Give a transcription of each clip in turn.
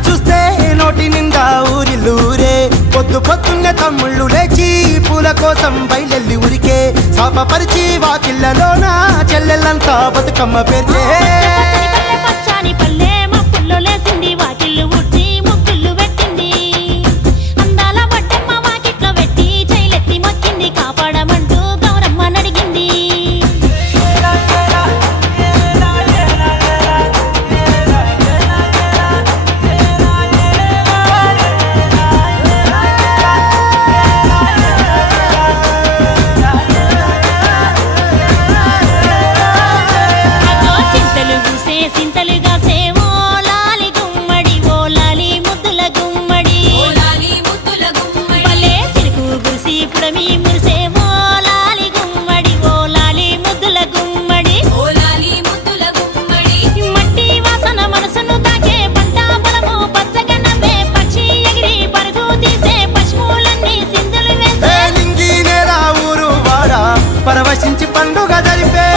చూస్తే నోటి నిండా ఊరిల్లూరే పొద్దు పొద్దున్నే తమ్ముళ్ళు లేచి పూల కోసం బయలెల్లి ఉరికే శాపపరిచి వాకిళ్ళలోన చెల్లెళ్ళంతా బతుకమ్మ పేర్చే పరవశించి పండుగ జరిపే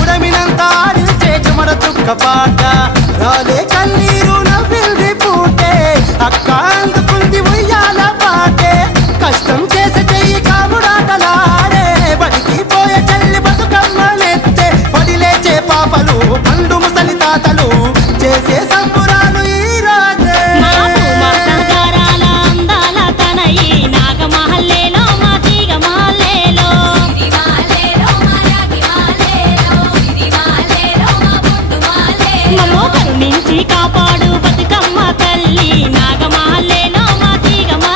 ఉడమినంత ఆడించే చెమడ చుక్క పాట రాలే కన్నీరు నవ్వింది పూటే అక్క అందుకుంది ఉయ్యాల పాటే కష్టం చేసే చెయ్యి కాముడాటలాడే బడికి పోయే చెల్లి బతుకమ్మలెత్తే పడి లేచే పాపలు పండు ముసలి తాతలు చేసే సంబురాలు ఈ రోజే కాపాడు బతుకమ్మ తల్లి నాగమహల్లేలో మా తీగమా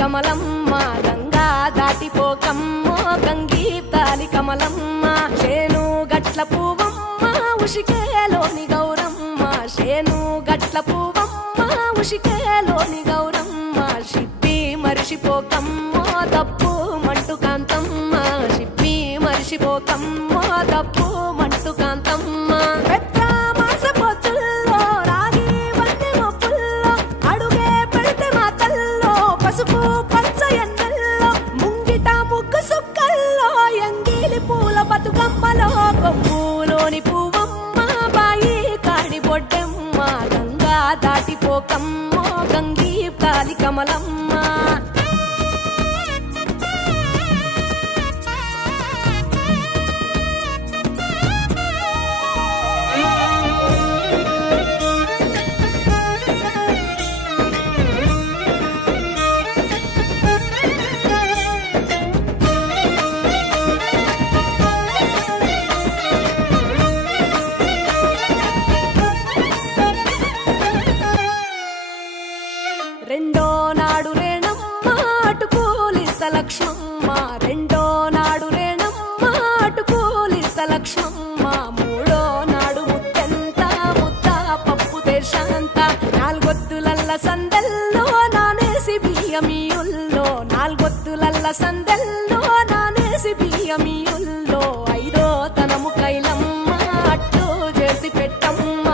కమలమ్మ గంగా దాటిపోకమ్మో గంగీతాలి కమలమ్మ శేను గట్ల పువ్వమ్మ ఉషికేలోని గౌరమ్మ శేను గట్ల పువ్వమ్మ ఉషికేలోని గౌరమ్మ షిప్పి మరి మరిచిపోకమ్మో తప్పు మంటు కాంతమ్మ చిప్పి మరిచిపోకమ్మో తప్పు మంటు కాంతమ్మ పెద్ద మాసపోతుల్లో రాగి వన్నె మొప్పుల్లో అడుగే పెడితే మా తల్లో పసుపు పచ్చ ఎన్నెల్లో ముంగిట ముగ్గు సుక్కల్లో ఎంగిలి పూల బతుకమ్మలో కొమ్ములోని పువ్వమ్మ బాయి కాడి బొడ్డెమ్మ గంగా దాటిపోకమ్మో గంగీ తాలి కమలమ్మ రెండో నాడు రేణమ్మ అటుకూలిస్త లక్ష్మమ్మ రెండో నాడు రేణమ్మ అటుకూలిస్త లక్ష్మమ్మ మూడో నాడు ముత్తెంత ముద్ద పప్పు దేశంత నాలుగొత్తులల్ల సందెల్లో నానేసి బియ్యమియుల్లో నాలుగొత్తులల్ల సందెల్లో నానేసి బియ్యమియుల్లో ఐదో తనము కైలమ్మ అట్టు చేసి పెట్టమ్మ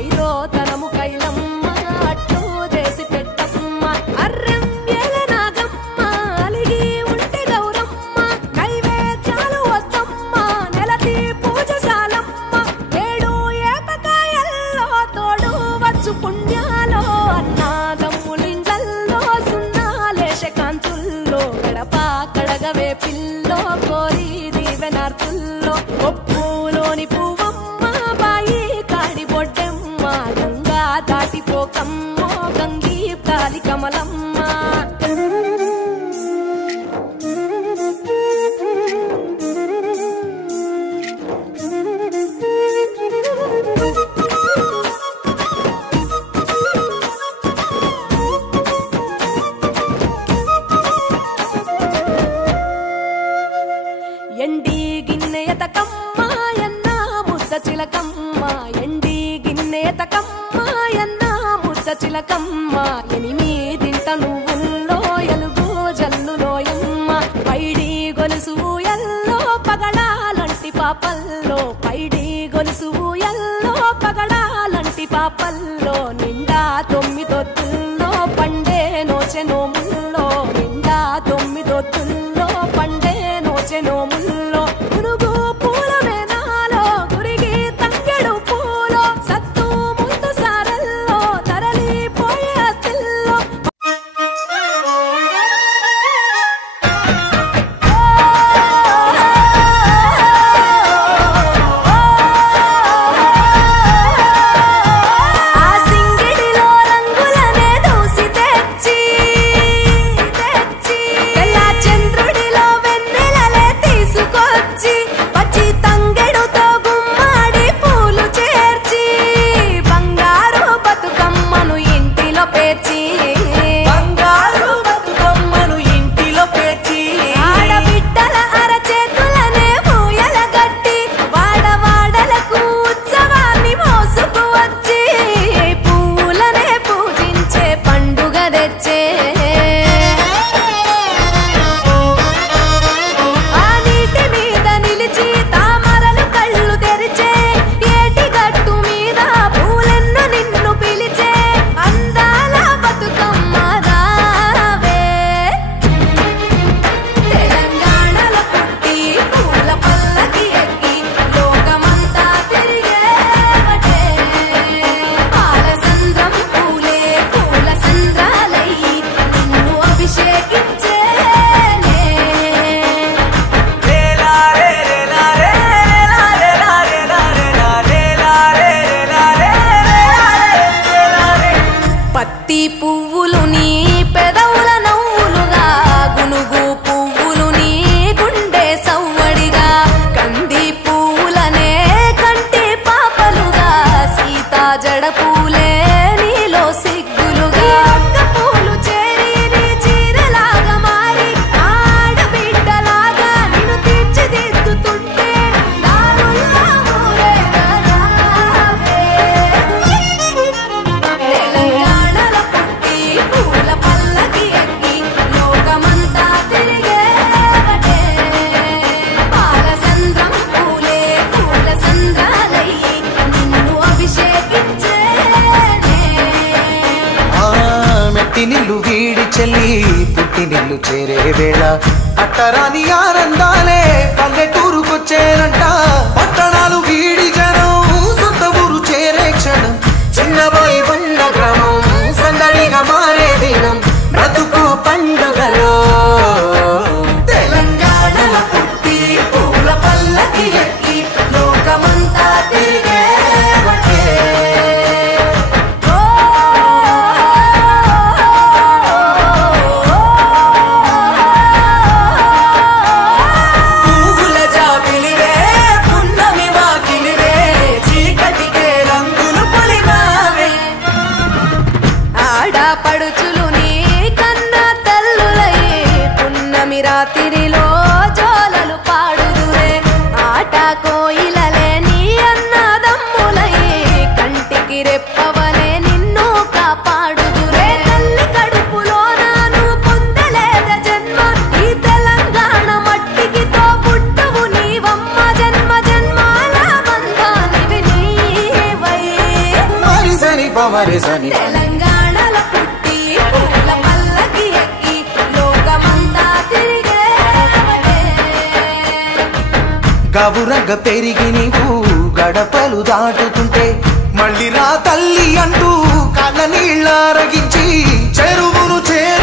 ఐదో తనము కైలమ్మ అట్టు చేసి పెట్టమ్మ అర్రం ఏల నాగమ్మ అలిగి ఉంటే గౌరమ్మ నైవేద్యాలు వద్దమ్మ నెలతి పూజశాలమ్మ ఏడు ఏపకాయల్లో తోడు వచ్చు పుణ్యాలో అన్నాదమ్ములింగల్లో సున్నాలేశ కాంతుల్లో గడప కడగవే పిల్లో కోరి దీవెనార్తుల్లో ఒప్పులోని పువ్వమ్మ బాయి కాడి బొడ్డెమ్మ గంగా దాటిపోకమ్మో గంగీ తాలి కమలమ్మ ఎండి గిన్నెయతకమ్మ ఎన్న ముద్ద చిలకమ్మ ఎండి గిన్నెయతకమ్మ ఎన్న ముద్ద చిలకమ్మ ఎనిమిదింట నువ్వు పుట్టి నిన్ను చేరే వేళ అట్టరాని ఆనందాలే పల్లెటూరుకొచ్చేనంట పట్టణాలు వీడి జనం సొంత ఊరు చేరే క్షణం చిన్నబోయి బండ గ్రామం సందడిగా మారే దినం బ్రతుకు పండుగలో తెలంగాణలో పుట్టి పూల పల్లకి ఎక్కి లోకమంతా తిరిగే పడుచులు నీ కన్నా తల్లులయ్యే పున్నమి రాత్రిలో జోలలు పాడుదురే ఆట కోయిలలే నీ అన్నదమ్ములయ్యే కంటికి రెప్పవలే నిన్ను కాపాడుదురే తల్లి కడుపులో నాను పొందలేద జన్మ ఈ తెలంగాణ మట్టికి తో పుట్టవు నీవమ్మ జన్మ జన్మాల బంధానివి నీవై మరిసని పమరిసని తెలంగాణలో పుట్టి పూల పల్లకి ఎక్కి లోకమంతా తిరిగే గవురగ పెరిగి నీవు గడపలు దాటుతుంటే మళ్ళీ రా తల్లి అంటూ కళ్ళ నీళ్ళ అరగించి చెరువును చేరు